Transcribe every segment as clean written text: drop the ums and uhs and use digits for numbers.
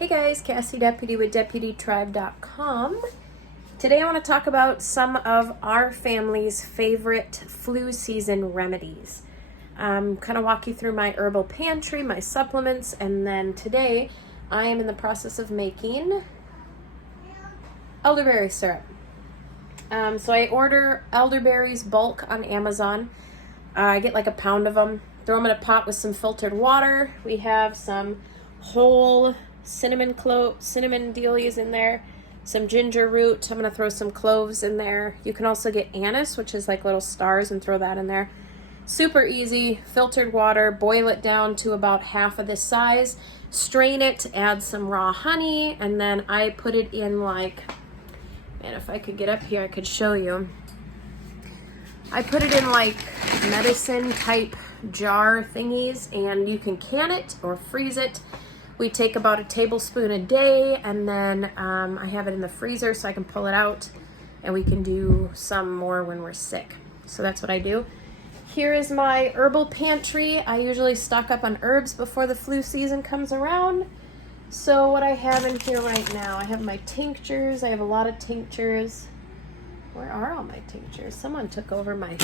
Hey guys, Cassie Deputie with DeputieTribe.com. Today I want to talk about some of our family's favorite flu season remedies. Kind of walk you through my Herbal Pantry, my supplements, and then today I am in the process of making elderberry syrup. So I order elderberries bulk on Amazon. I get like a pound of them, throw them in a pot with some filtered water. We have some whole cinnamon dealies in there, some ginger root. I'm going to throw some cloves in there. You can also get anise, which is like little stars, and throw that in there. Super easy. Filtered water, boil it down to about half of this size, strain it, add some raw honey, and then I put it in like, man, if I could get up here I could show you. I put it in like medicine type jar thingies, and you can can it or freeze it. We take about a tablespoon a day, and then I have it in the freezer so I can pull it out, and we can do some more when we're sick. So that's what I do. Here is my Herbal Pantry. I usually stock up on herbs before the flu season comes around. So what I have in here right now, I have my tinctures. I have a lot of tinctures. Where are all my tinctures? Someone took over my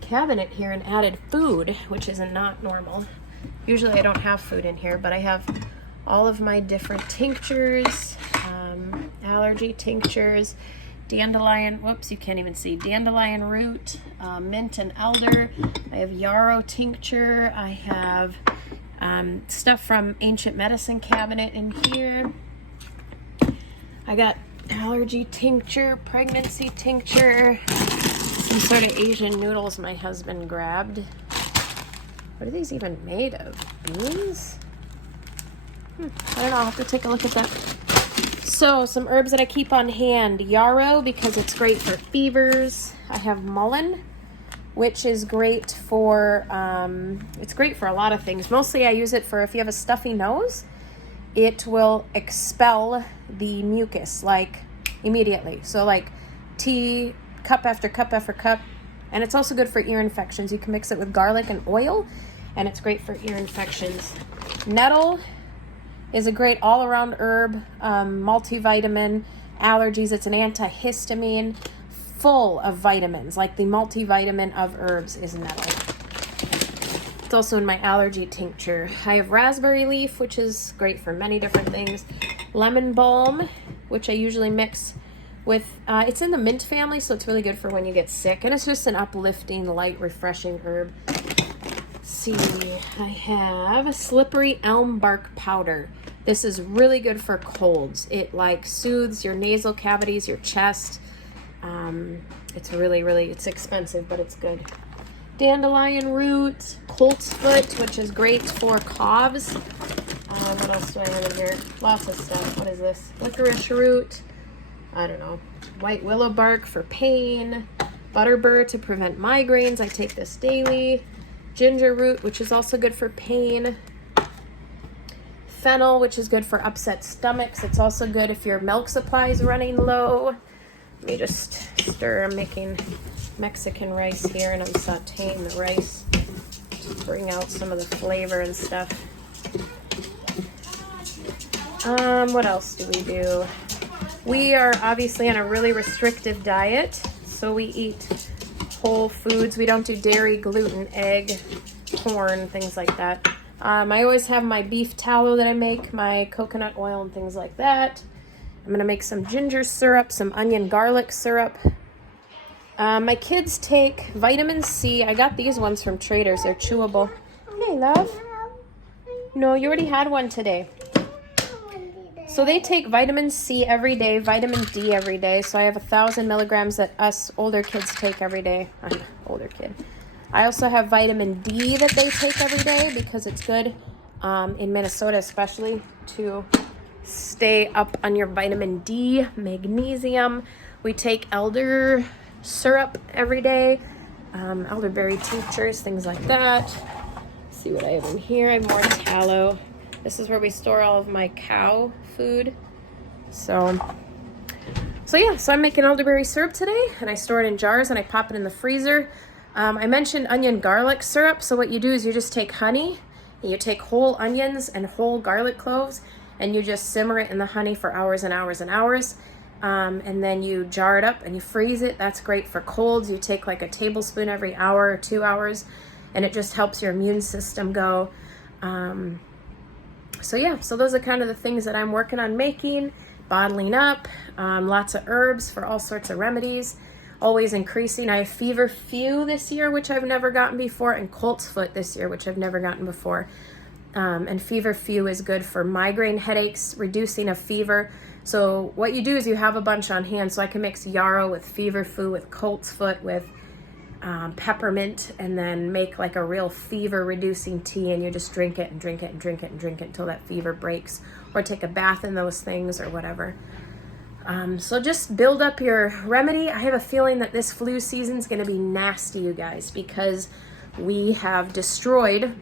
cabinet here and added food, which is not normal. Usually I don't have food in here, but I have all of my different tinctures, allergy tinctures, dandelion, whoops, you can't even see, dandelion root, mint and elder. I have yarrow tincture. I have stuff from ancient medicine cabinet in here. I got allergy tincture, pregnancy tincture, some sort of Asian noodles my husband grabbed. What are these even made of? Beans? I don't know. I'll have to take a look at that. So, some herbs that I keep on hand. Yarrow, because it's great for fevers. I have mullein, which is great for, it's great for a lot of things. Mostly I use it for if you have a stuffy nose. It will expel the mucus, like, immediately. So, like, tea, cup after cup after cup. And it's also good for ear infections. You can mix it with garlic and oil, and it's great for ear infections. Nettle is a great all-around herb, multivitamin, allergies. It's an antihistamine, full of vitamins. Like the multivitamin of herbs is nettle. It's also in my allergy tincture. I have raspberry leaf, which is great for many different things. Lemon balm, which I usually mix with, it's in the mint family, so it's really good for when you get sick. And it's just an uplifting, light, refreshing herb. Let's see, I have a slippery elm bark powder. This is really good for colds. It like soothes your nasal cavities, your chest. It's really, it's expensive, but it's good. Dandelion root, colt's foot, which is great for coughs. What else do I have in here? Lots of stuff. What is this? Licorice root. I don't know, white willow bark for pain, butterbur to prevent migraines. I take this daily. Ginger root, which is also good for pain. Fennel, which is good for upset stomachs. It's also good if your milk supply is running low. Let me just stir. I'm making Mexican rice here, and I'm sauteing the rice to bring out some of the flavor and stuff. What else do we do? We are obviously on a really restrictive diet, so we eat whole foods. We don't do dairy, gluten, egg, corn, things like that. I always have my beef tallow that I make, my coconut oil and things like that. I'm going to make some ginger syrup, some onion garlic syrup. My kids take vitamin C. I got these ones from Trader's. They're chewable. Hey, love. No, you already had one today. So they take vitamin C every day, vitamin D every day. So I have 1,000 milligrams that us older kids take every day. I'm an older kid. I also have vitamin D that they take every day because it's good, in Minnesota especially, to stay up on your vitamin D, magnesium. We take elder syrup every day, elderberry tinctures, things like that. Let's see what I have in here. I have more tallow. This is where we store all of my cow food. So I'm making elderberry syrup today, and I store it in jars and I pop it in the freezer. I mentioned onion garlic syrup. So what you do is you just take honey, and you take whole onions and whole garlic cloves, and you just simmer it in the honey for hours and hours and hours. And then you jar it up and you freeze it. That's great for colds. You take like a tablespoon every hour or 2 hours, and it just helps your immune system go. So yeah, so those are kind of the things that I'm working on making, bottling up. Lots of herbs for all sorts of remedies, always increasing. I have fever few this year, which I've never gotten before, and colt's foot this year, which I've never gotten before. And fever few is good for migraine headaches, reducing a fever. So what you do is you have a bunch on hand. So I can mix yarrow with fever few, with colt's foot, with peppermint, and then make like a real fever reducing tea, and you just drink it and drink it and drink it and drink it until that fever breaks, or take a bath in those things or whatever. So just build up your remedy. I have a feeling that this flu season is going to be nasty, you guys, because we have destroyed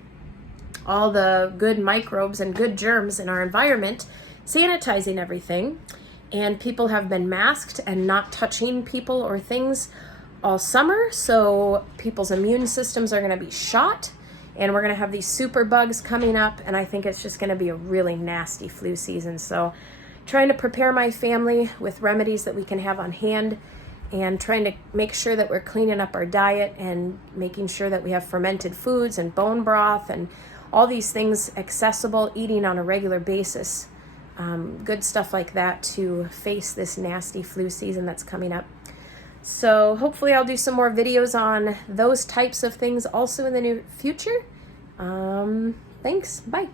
all the good microbes and good germs in our environment, sanitizing everything, and people have been masked and not touching people or things all summer, so people's immune systems are going to be shot, and we're going to have these super bugs coming up, and I think it's just going to be a really nasty flu season. So trying to prepare my family with remedies that we can have on hand, and trying to make sure that we're cleaning up our diet and making sure that we have fermented foods and bone broth and all these things accessible, eating on a regular basis. Good stuff like that to face this nasty flu season that's coming up. So hopefully I'll do some more videos on those types of things also in the near future. Thanks. Bye.